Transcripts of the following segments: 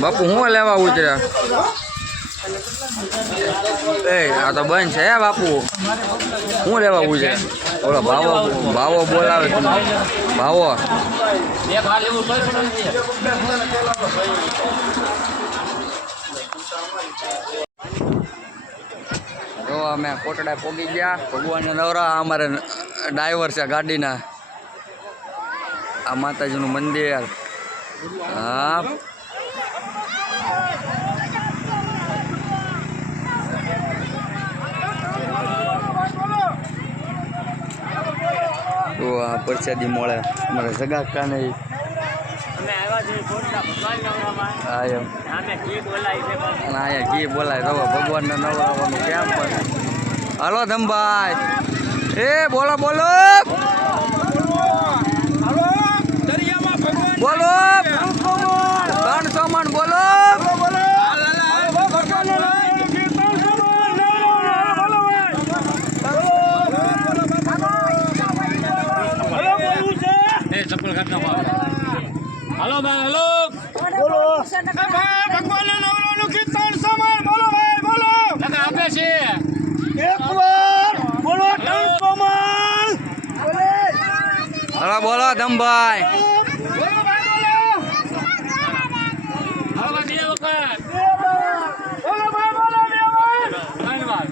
બાપુ હું લેવા ઉતર્યા? એ આ તો બંધ છે બાપુ. હું લેવા ઉતર્યા? ઓલો ભાવો ભાવો બોલાવે તમે. ભાવો જો અમે કોટડા પોગી ગયા. ભગવાનના નવરા. અમારે ડ્રાઈવર છે ગાડીના. આ માતાજીનું મંદિર. હા તો આ પ્રસાદી મળે અમારે સગા કાને. હા એમ અહીંયા ઘી બોલાય તો ભગવાનને નવરાવવાનું કેમ પણ. હાલો ધમભાઈ. એ બોલો બોલો બોલો 300 મણ બોલો. हेलो भाई हेलो बोलो भाई भगवान नवरानु की 300 मण बोलो भाई बोलो लगा आपे छे एक बार बोलो 300 मण बोले હાલો બોલો ધમભાઈ. बोलो भाई बोलो हालो भाई બે વખત बोलो भाई बोलो धन्यवाद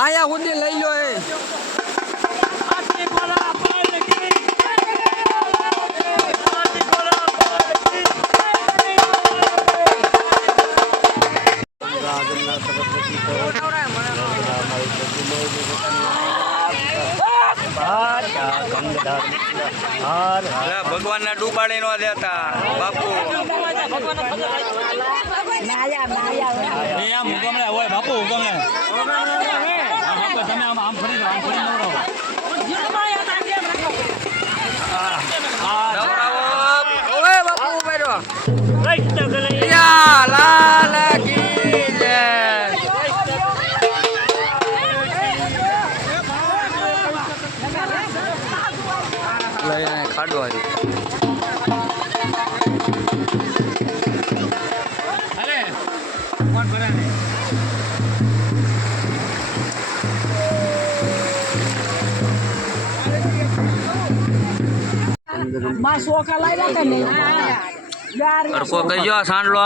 આયા સુધી લઈ લો. એ ભગવાન ના ડૂબાડી નો દેતા બાપુ. હોય બાપુ ગમે તમે આમ ફરી બાપુ લાલ કી જય. ખાડો અરે કોણ કરે ને માં સોખા લાવ્યા કે નહીં? અરકો કહીજો સાંડલો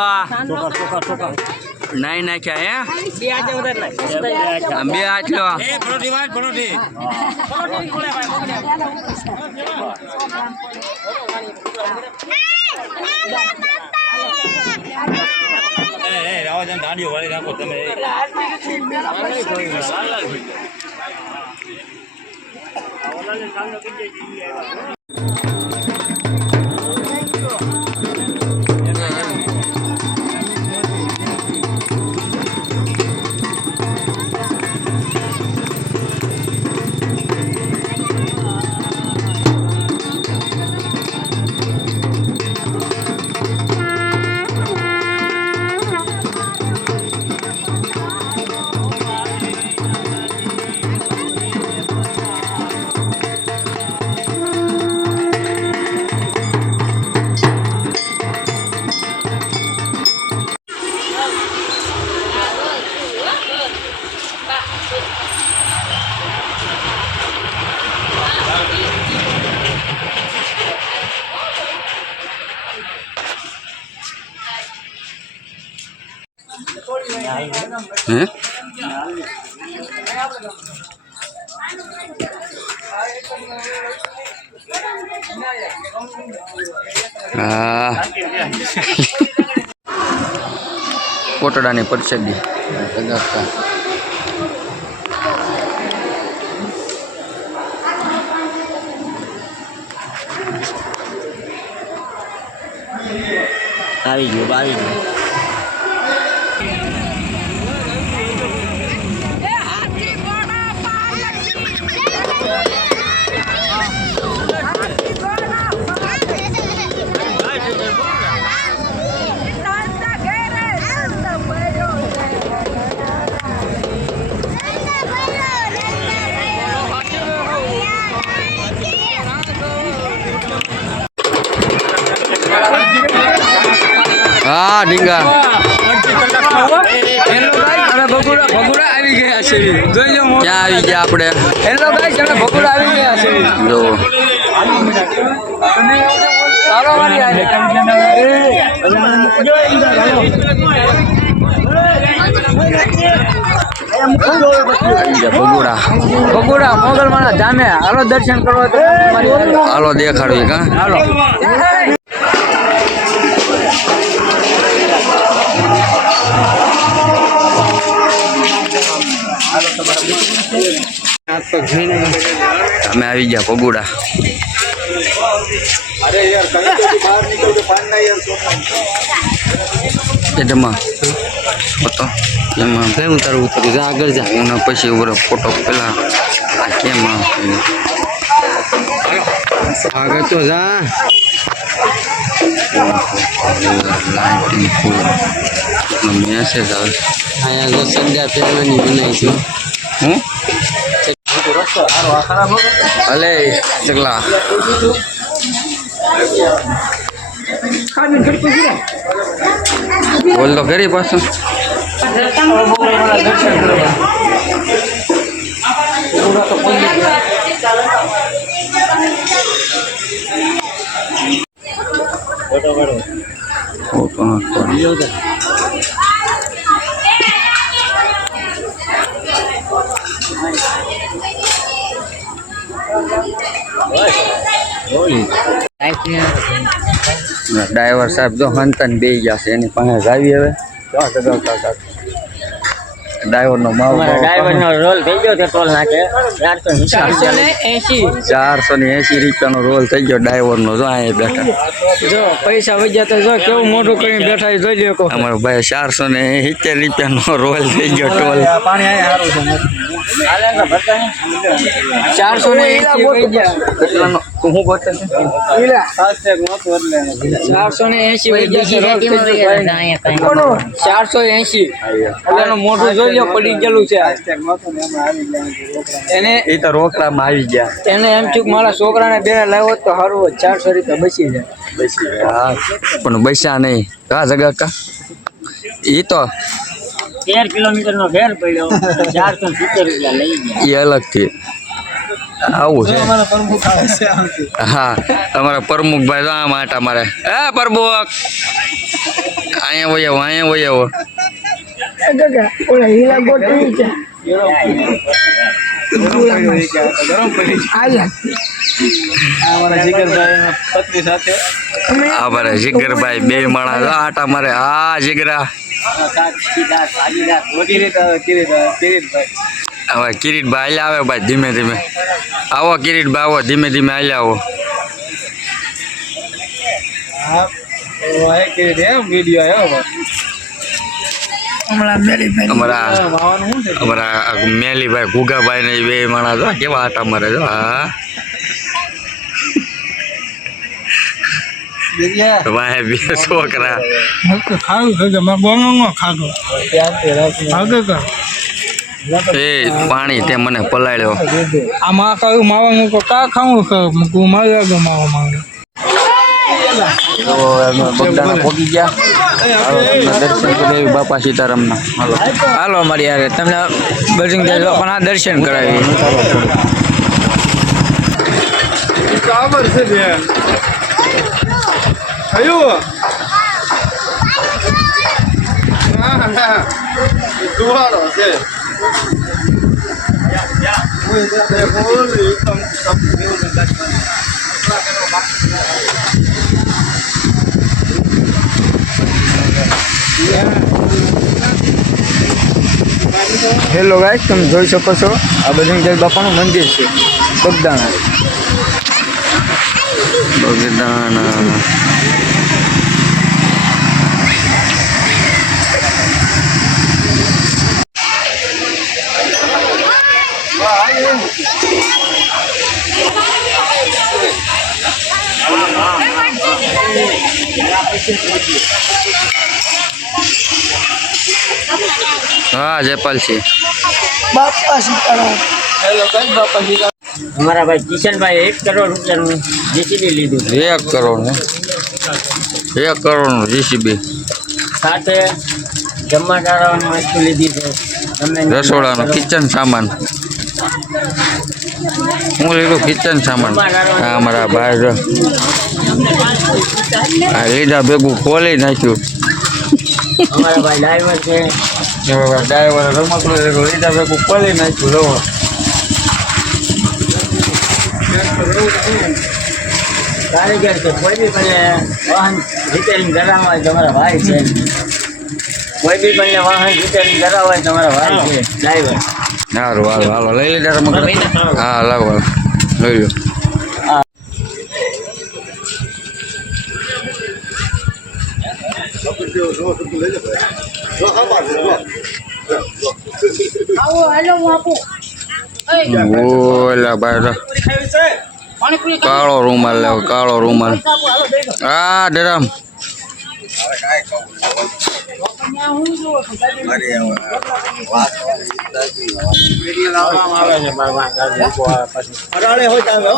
નહીં નાખ્યા. હે બે આટલો દાંડીઓ વાળી રાખો તમે. હે કોટડાની પરસેદી આવી ગયું આવી ગયું. હા ડીંગા ભગુડા આવી ગયા છે ક્યાં આવી ગયા આપણે ભગુડા આવી ગયા છે જો ભગુડા મોગલમાના ધામે હાલો દર્શન કરવા તો હાલો દેખાડવી કા હાલો અમે આવી ગયા ભગુડા એમાં હતો એમાં કઈ ઉતારવું ઉતરી જા આગળ જા એના પછી ઉપર ફોટો પેલા કેમ આગળ તો જા લાઇટિંગ ફૂલ મેસેજ આવે અહીંયા જો સંધ્યા પહેરવાની બનાવી છે હું અલે ચકલા બોલ તો કરી પાછું ડ્રાઈવર સાહેબ જો હંતન બે ગયા છે એની પાસે જાવી હવે ડ્રાઈવર નો રોલ થઈ ગયો છે ટોલ નાકે 480 રૂપિયાનો રોલ થઈ ગયો ડ્રાઈવર નો જો અહીંયા બેઠા જો પૈસા વધ્યા તો જો કેવું મોટું કરીને બેઠા જોઈ લો અમારો ભાઈ 470 રૂપિયાનો રોલ થઈ ગયો ટોલ ચારસો ને 480 મોટું જોઈ લો પડી ગયેલું છે એને એ તો રોકડામાં આવી ગયા એને એમ થયું મારા છોકરાને બે લાવ્યો તો સારું 400 રૂપિયા બચી જાય પણ બચ્યા નહીં કા જગા કા એ તો 13 કિલોમીટર નો ફેર પડ્યો 470 રૂપિયા લઈ ગયા એ અલગથી આવું છે હા તમારા પ્રમુખભાઈ તો આમ આટા મારે હે પ્રમુખ અહીંયા વયો જીગરભાઈ બે માણા આટા મારે હા જીગરા હવે કિરીટભાઈ આવે ભાઈ ધીમે ધીમે આવો કિરીટભાઈ આવો ધીમે ધીમે હાલ્યા આવો અમારા મેલીભાઈ ગુગાભાઈ ને બે માણસ કેવા આટા મારે જો હા વાહે બે છોકરા એ પાણી તે મને પલાળ્યો આમાં કયું માવાનું તો કા ખાવું માવા માવા પોગી ગયા દર્શન કરી બાપા સીતારામના હાલો અમારી યાર તમને બજરંગ બાપાના દર્શન કરાવી ખબર છે બેન આયો ના દુવારો છે હેલો ગાઈસ તમે જોઈ શકો છો આ બજરંગ બાપાનું મંદિર છે બગદાણા હા જયપાલ છે બાપા સીતારામ. અમારા ભાઈ કિશનભાઈ 1 કરોડ રૂપિયાનું જીસીબી લીધું છે. 1 કરોડ ને 1 કરોડ નું જીસીબી સાથે જમવાદારોની વસ્તુ લીધી છે. તમને રસોડાનો કિચન સામાન હું લીધું કિચન સામાન આ અમારા ભાઈ આ લીધા ભેગું ખોલી નાખ્યું અમારા ભાઈ ડ્રાઈવર છે. ડ્રાઈવર રમકડું લીધા ભેગું ખોલી નાખ્યું લો કારીગર છે. કોઈ બી મને વાહન રિપેરિંગ કરાવવા હોય તમારા ભાઈ છે. કોઈ બી મને વાહન રિપેરિંગ કરાવવા હોય તમારા ભાઈ છે ડ્રાઈવર. સારું હાલો હાલો લઈ લીધા રમકડું હા લાવો હાલો લઈ લો આવો હેલો હું આપું ઓલા ભાઈ કાળો રૂમાલ લેવો કાળો રૂમાલ હા ડરામ હું જોઉં છું આવે છે મારા ગાડી મૂકવા પછી. અડાડે હોય ચાલે હો.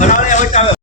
અડાડે હોય ચાલે.